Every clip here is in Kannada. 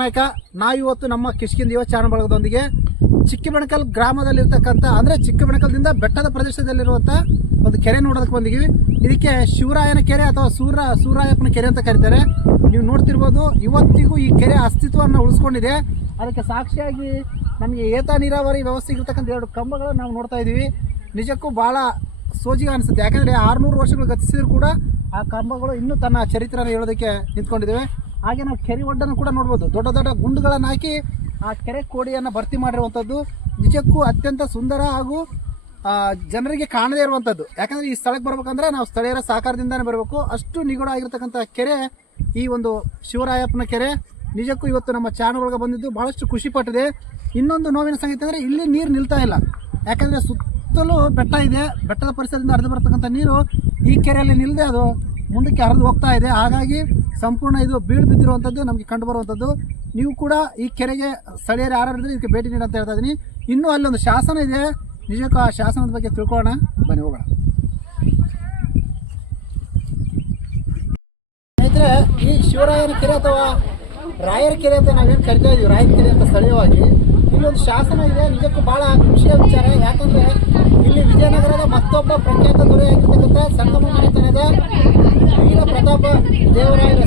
ನಾಯಕ ನಾವಿವತ್ತು ನಮ್ಮ ಕಿಷ್ಕಿಂದ ಯುವ ಚಾರಣ ಬಳಗದೊಂದಿಗೆ ಚಿಕ್ಕಬೆಣಕಲ್ ಗ್ರಾಮದಲ್ಲಿರ್ತಕ್ಕಂಥ ಅಂದರೆ ಚಿಕ್ಕಬೆಣಕಲ್ದಿಂದ ಬೆಟ್ಟದ ಪ್ರದೇಶದಲ್ಲಿರುವಂಥ ಒಂದು ಕೆರೆ ನೋಡೋದಕ್ಕೆ ಬಂದಿದ್ದೀವಿ. ಇದಕ್ಕೆ ಶಿವರಾಯನ ಕೆರೆ ಅಥವಾ ಸೂರಾಯಪ್ಪನ ಕೆರೆ ಅಂತ ಕರೀತಾರೆ. ನೀವು ನೋಡ್ತಿರ್ಬೋದು, ಇವತ್ತಿಗೂ ಈ ಕೆರೆ ಅಸ್ತಿತ್ವವನ್ನು ಉಳಿಸ್ಕೊಂಡಿದೆ. ಅದಕ್ಕೆ ಸಾಕ್ಷಿಯಾಗಿ ನಮಗೆ ಏತ ನೀರಾವರಿ ವ್ಯವಸ್ಥೆ ಇರತಕ್ಕಂಥ 2 ಕಂಬಗಳನ್ನು ನಾವು ನೋಡ್ತಾ ಇದ್ದೀವಿ. ನಿಜಕ್ಕೂ ಭಾಳ ಸೋಜಿಗೆ ಅನಿಸುತ್ತೆ. ಯಾಕಂದರೆ 600 ವರ್ಷಗಳು ಗತಿಸಿದ್ರು ಕೂಡ ಆ ಕಂಬಗಳು ಇನ್ನೂ ತನ್ನ ಚರಿತ್ರೆಯನ್ನು ಹೇಳೋದಕ್ಕೆ ನಿಂತ್ಕೊಂಡಿದ್ದೇವೆ. ಹಾಗೆ ನಾವು ಕೆರೆ ಒಡ್ಡನ್ನು ಕೂಡ ನೋಡ್ಬೋದು. ದೊಡ್ಡ ದೊಡ್ಡ ಗುಂಡುಗಳನ್ನು ಹಾಕಿ ಆ ಕೆರೆ ಕೋಡಿಯನ್ನು ಭರ್ತಿ ಮಾಡಿರುವಂಥದ್ದು ನಿಜಕ್ಕೂ ಅತ್ಯಂತ ಸುಂದರ ಹಾಗೂ ಜನರಿಗೆ ಕಾಣದೇ ಇರುವಂಥದ್ದು. ಯಾಕಂದರೆ ಈ ಸ್ಥಳಕ್ಕೆ ಬರ್ಬೇಕಂದ್ರೆ ನಾವು ಸ್ಥಳೀಯರ ಸಹಕಾರದಿಂದನೇ ಬರಬೇಕು. ಅಷ್ಟು ನಿಗೂಢ ಆಗಿರ್ತಕ್ಕಂಥ ಕೆರೆ ಈ ಒಂದು ಶಿವರಾಯಪ್ಪನ ಕೆರೆ. ನಿಜಕ್ಕೂ ಇವತ್ತು ನಮ್ಮ ಚಾನಲ್ಗಳಿಗೆ ಬಂದಿದ್ದು ಭಾಳಷ್ಟು ಖುಷಿ ಪಟ್ಟಿದೆ. ಇನ್ನೊಂದು ನೋವಿನ ಸಂಗತಿ ಅಂದರೆ ಇಲ್ಲಿ ನೀರು ನಿಲ್ತಾ ಇಲ್ಲ. ಯಾಕಂದರೆ ಸುತ್ತಲೂ ಬೆಟ್ಟ ಇದೆ. ಬೆಟ್ಟದ ಪರಿಸರದಿಂದ ಹರಿದು ಬರ್ತಕ್ಕಂಥ ನೀರು ಈ ಕೆರೆಯಲ್ಲಿ ನಿಲ್ಲದೆ ಅದು ಮುಂದಕ್ಕೆ ಹರಿದು ಹೋಗ್ತಾ ಇದೆ. ಹಾಗಾಗಿ ಸಂಪೂರ್ಣ ಇದು ಬೀಳು ಬಿದ್ದಿರುವಂಥದ್ದು ನಮಗೆ ಕಂಡು ಬರುವಂಥದ್ದು. ನೀವು ಕೂಡ ಈ ಕೆರೆಗೆ ಸ್ಥಳೀಯರು ಯಾರಿದ್ರೆ ಇದಕ್ಕೆ ಭೇಟಿ ನೀಡಿ ಅಂತ ಹೇಳ್ತಾ ಇದ್ದೀನಿ. ಇನ್ನೂ ಅಲ್ಲೊಂದು ಶಾಸನ ಇದೆ. ನಿಜಕ್ಕೂ ಆ ಶಾಸನದ ಬಗ್ಗೆ ತಿಳ್ಕೊಳ್ಳೋಣ, ಬನ್ನಿ ಹೋಗೋಣ. ಸ್ನೇಹಿತರೆ, ಈ ಶಿವರಾಯನ ಕೆರೆ ಅಥವಾ ರಾಯರ ಕೆರೆ ಅಂತ ನಾವೇನು ಕರಿತಾ ಇದ್ದೀವಿ, ರಾಯರ ಕೆರೆ ಅಂತ ಸ್ಥಳೀಯವಾಗಿ ಇಲ್ಲೊಂದು ಶಾಸನ ಇದೆ. ನಿಜಕ್ಕೂ ಭಾಳ ಖುಷಿಯ ವಿಚಾರ. ಯಾಕಂದರೆ ಇಲ್ಲಿ ವಿಜಯನಗರದ ಮತ್ತೊಬ್ಬ ಪ್ರಖ್ಯಾತ ದೊರೆಯಾಗಿರ್ತಕ್ಕಂಥ ಸಂಗಮ ಮನೆತನದ ವೀರ ಪ್ರತಾಪ ದೇವರಾಯರ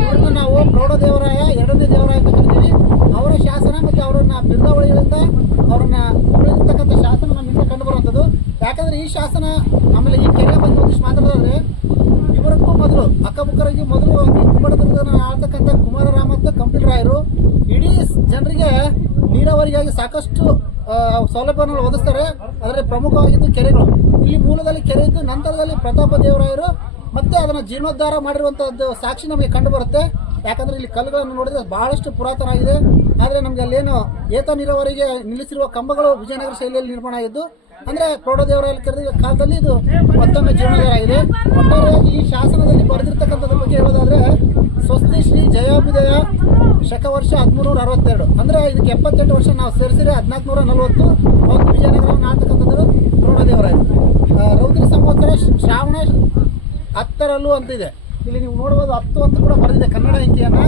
ಇವ್ರನ್ನ ನಾವು ಪ್ರೌಢದೇವರಾಯ, 2ನೇ ದೇವರಾಯ ಅಂತ ಕರಿತೀವಿ. ಅವರ ಶಾಸನ ಮತ್ತು ಅವರನ್ನ ಬಿರುದಾವಳಿಗಳಿಂದ ಅವ್ರನ್ನ ಉಳಿದಿರ್ತಕ್ಕಂಥ ಶಾಸನ ನಮ್ಮಿಂದ ಕಂಡು ಬರುವಂಥದ್ದು. ಯಾಕಂದರೆ ಈ ಶಾಸನ ಆಮೇಲೆ ಈ ಕೆರೆ ಬಗ್ಗೆ ಒಂದಿಷ್ಟು ಮಾತಾಡೋದಾದ್ರೆ, ಇವರಕ್ಕೂ ಮೊದಲು ಅಕ್ಕಬುಕ್ಕರಿಗೆ ಮೊದಲು ಕುಂಬಳದಲ್ಲಿ ಆಳ್ತಕ್ಕಂಥ ಕುಮಾರರಾಮ ಅಂತ ಕಂಪಿಲರಾಯರು ಇಡೀ ಜನರಿಗೆ ನೀರಾವರಿಗಾಗಿ ಸಾಕಷ್ಟು ಸೌಲಭ್ಯಗಳನ್ನು ಒದಗಿಸ್ತಾರೆ. ಅದರಲ್ಲಿ ಪ್ರಮುಖವಾಗಿದ್ದು ಕೆರೆಗಳು. ಇಲ್ಲಿ ಮೂಲದಲ್ಲಿ ಕೆರೆ ಇದ್ದು ನಂತರದಲ್ಲಿ ಪ್ರತಾಪ ದೇವರಾಯರು ಮತ್ತೆ ಅದನ್ನು ಜೀರ್ಣೋದ್ಧಾರ ಮಾಡಿರುವಂಥದ್ದು ಸಾಕ್ಷಿ ನಮಗೆ ಕಂಡು ಬರುತ್ತೆ. ಯಾಕಂದರೆ ಇಲ್ಲಿ ಕಲ್ಲುಗಳನ್ನು ನೋಡಿದರೆ ಬಹಳಷ್ಟು ಪುರಾತನ ಆಗಿದೆ. ಆದರೆ ನಮಗೆ ಅಲ್ಲೇನು ಏತ ನೀರಾವರಿಗೆ ನಿಲ್ಲಿಸಿರುವ ಕಂಬಗಳು ವಿಜಯನಗರ ಶೈಲಿಯಲ್ಲಿ ನಿರ್ಮಾಣ ಆಗಿದ್ದು, ಅಂದರೆ ಪ್ರೌಢದೇವರಾಯರು ಕರೆದ ಕಾಲದಲ್ಲಿ ಇದು ಮತ್ತೊಮ್ಮೆ ಜೀರ್ಣೋದ್ಧಾರ ಆಗಿದೆ. ಒಟ್ಟಾರೆಯಾಗಿ ಈ ಶಾಸನದಲ್ಲಿ ಬರೆದಿರ್ತಕ್ಕಂಥದ್ರ ಬಗ್ಗೆ ಹೇಳೋದಾದರೆ, ಸ್ವಸ್ತಿ ಶ್ರೀ ಜಯಾಭ್ಯುದಯ ಶಕವರ್ಷ 1362, ಅಂದರೆ ಇದಕ್ಕೆ 78 ವರ್ಷ ನಾವು ಸೇರಿಸಿದ್ರೆ 1440 ಅವತ್ತು ವಿಜಯನಗರವನ್ನು ಆಳ್ತಕ್ಕಂಥದ್ದು ಪ್ರೌಢದೇವರಾಯರು. ರೌದ್ರಿ ಸಂವತ್ಸರ ಶ್ರಾವಣ 10 ಅಂತಿದೆ. ಇಲ್ಲಿ ನೀವು ನೋಡ್ಬೋದು 10 ಅಂತ ಕೂಡ ಬರೆದಿದೆ ಕನ್ನಡ ಅಂಕಿಯನ್ನು.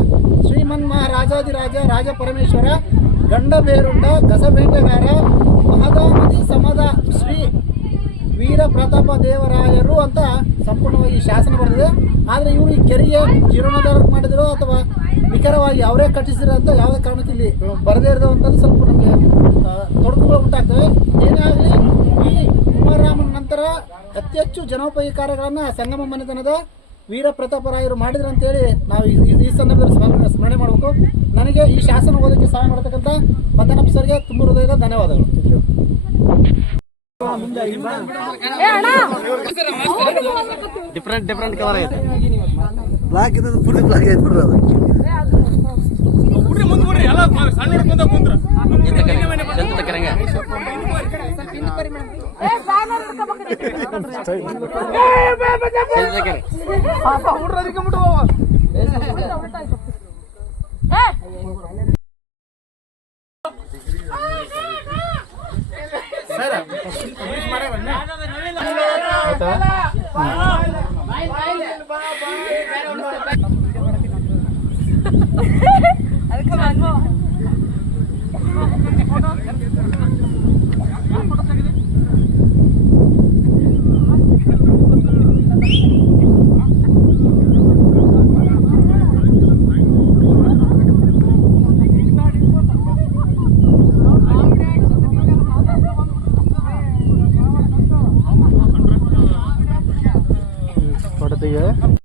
ಶ್ರೀಮನ್ ಮಹಾರಾಜಾದಿರಾಜ ರಾಜ ಪರಮೇಶ್ವರ ಗಂಡ ಬೇರುಂಡ ಗಸಬೇಟೆಗಾರ ಮಹದಾನದಿ ಸಮದ ಶ್ರೀ ವೀರ ಪ್ರತಾಪ ದೇವರಾಯರು ಅಂತ ಸಂಪೂರ್ಣವಾಗಿ ಶಾಸನ ಬರೆದಿದೆ. ಆದರೆ ಇವರು ಈ ಕೆರೆಗೆ ಜೀರ್ಣೋದ್ಧಾರ ಮಾಡಿದ್ರು ಅಥವಾ ನಿಖರವಾಗಿ ಅವರೇ ಕಟ್ಟಿಸಿರೋ ಅಂತ ಯಾವುದೇ ಕಾರಣಕ್ಕೆ ಇಲ್ಲಿ ಬರದೇ ಇರೋವಂಥದ್ದು ಸ್ವಲ್ಪ ನಮಗೆ ತೊಡಕುಗಳು ಉಂಟಾಗ್ತವೆ. ಏನೇ ಆಗಲಿ, ಈ ಕುಮಾರರಾಮನ ನಂತರ ಅತಿ ಹೆಚ್ಚು ಜನೋಪಯೋಗಿ ಕಾರ್ಯಗಳನ್ನು ಸಂಗಮ ಮನೆತನದ ವೀರ ಪ್ರತಾಪರಾಯರು ಮಾಡಿದ್ರು ಅಂತೇಳಿ ನಾವು ಈ ಸಂದರ್ಭದಲ್ಲಿ ಸ್ಮರಣೆ ಮಾಡಬೇಕು. ನನಗೆ ಈ ಶಾಸನ ಓದಕ್ಕೆ ಸಹಾಯ ಮಾಡತಕ್ಕಂಥ ಮದನಪ್ಪ ಸರ್ಗೆ ತುಂಬ ಹೃದಯದ ಧನ್ಯವಾದಗಳು. ಡಿಫ್ರೆಂಟ್ ಕಲರ್ ಐತೆ. ಬ್ಲಾಕ್ ಇದ್ದು ಪೂರ್ತಿ ಬ್ಲಾಕ್ ಐತೆ ಬಿಡ್ರಿ. ಅದು है।